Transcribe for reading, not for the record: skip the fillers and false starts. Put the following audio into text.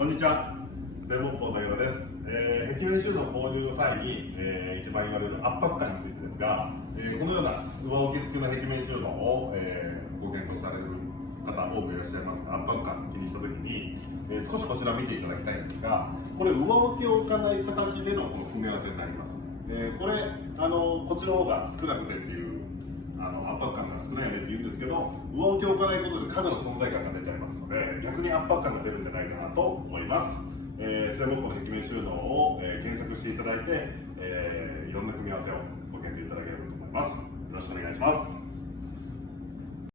こんにちは、聖木工のようです。壁面収納購入の際に、一番言われる圧迫感についてですが、このような上置き付きの壁面収納を、ご検討される方多くいらっしゃいますが、圧迫感気にしたときに、少しこちら見ていただきたいんですが、これ上置きを置かない形での組み合わせになります。これこっちの方が少なくてっていう圧迫感が少ないよねって言うんですけど、上置きを置かないことで家具の存在感が出ちゃいますので、逆に圧迫感が出るんじゃないかなと思います。聖木工の壁面収納を、検索していただいて、いろんな組み合わせをご検討いただければと思います。よろしくお願いします。